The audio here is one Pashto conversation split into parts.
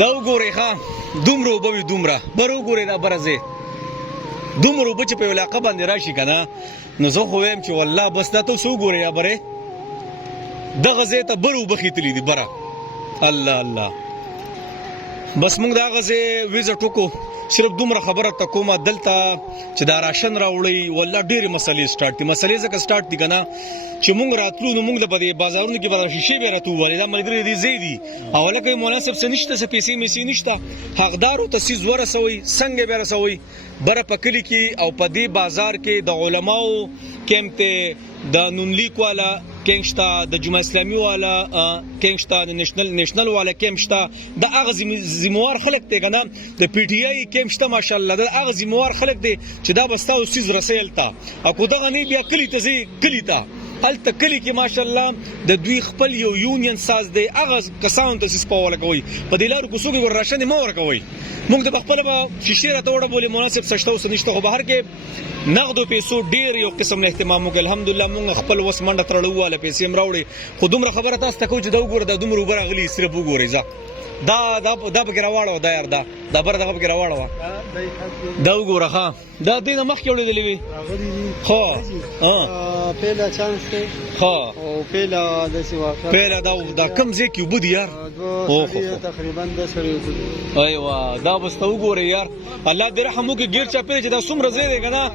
دا وګورئ ښه دومره اوبه وي دومره بر وګورئ دا بره ځای دومره اوبه چې په یو علاقه باندې راشي که نه نو زه خو وایم چې والله بس دا ته اوس وګورئ یا برې دغه ځای ته بر اوبه خېتلي دي بره الله الله بس موږ د هغه ځای ویزټ وکړو صرف دومره خبره ته کومه دلته چې دا راشن راوړئ والله ډېرې مسلې سټارټ دي مسلې ځکه سټارټ دي که نه چې موږ راتلو نو موږ به د بازارونو کې به دا شیشې بیا راته ووالې دا ملګري دې ځای دي او هلکه مناسب څه نشته څه پیسې میسې نشته حقدارو ته څیز ورسوئ څنګه بیا رسوئ بره په کلي کې او په دې بازار کې د علماو کیمپ ته د نونلیک والا کیمپ شته د جمعه اسلامي والا کیمپ شته د نیشنل والا کیمپ شته د هغه ذمہوار خلک دی که نه د پی ټی آی کیمپ شته ماشاءالله د هغه ذمہوار خلک دی چې دا به ستاسو څیز رسوي هلته او که دغه نه بیا کلي ته ځئ کلي ته هلته کلي کې ماشاءالله د دوی خپل یو یونین ساز دی هغه کسانو ته څیز په ورکوئ په دې لارو کوڅو کې ورراشنې مه ورکوئ موږ د پخپله به شیشې راته وډبولې مناسب څه شته اوس نشته خو بهر کې نغدو پیسو ډېر یو قسم نه اهتمام وکړ الحمدلله موږ خپل وس منډه تړلو واله پیسې هم راوړې خو دومره خبره تاسو ته کوو چې دا وګوره دا دومره اوبه راغلي صرف وګورئ ځه دا پکې راواړوه دا یار دا بره دغه پکې راواړوه دا وګوره ښه دا دې نه مخکې اورېدلې وې خو پیله چانس دی ښه او پیله داسې واقع پیله دا کوم ځای کې اوبه دي یار تقریبا 10 سړي ایوه دا بس ته وګورئ یار الله دې رحم وکړي ګیر چاپېره چې دا څومره ځای دی که نه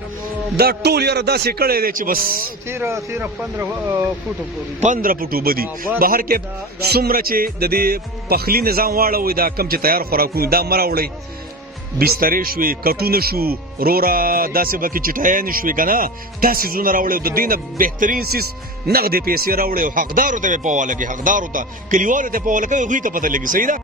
دا ټول یاره داسې کړی دی چې بس 13-15 فوټو پورې 15 فوټ اوبه دي بهر کې څومره چې د دې پخلي نظام واړوئ دا کم چې تیار خوراکونه دا مه راوړئ بسترې شوې کټونه شو وروره داسې به کې چټیانې شوې که نه دا څیزونه راوړئ د دې نه بهترین څیز نغدې پیسې راوړئ او حقدارو ته یې په حواله کړئ حقدارو ته کلیوالو ته په حواله کوئ هغوی ته پته لګي صحیح ده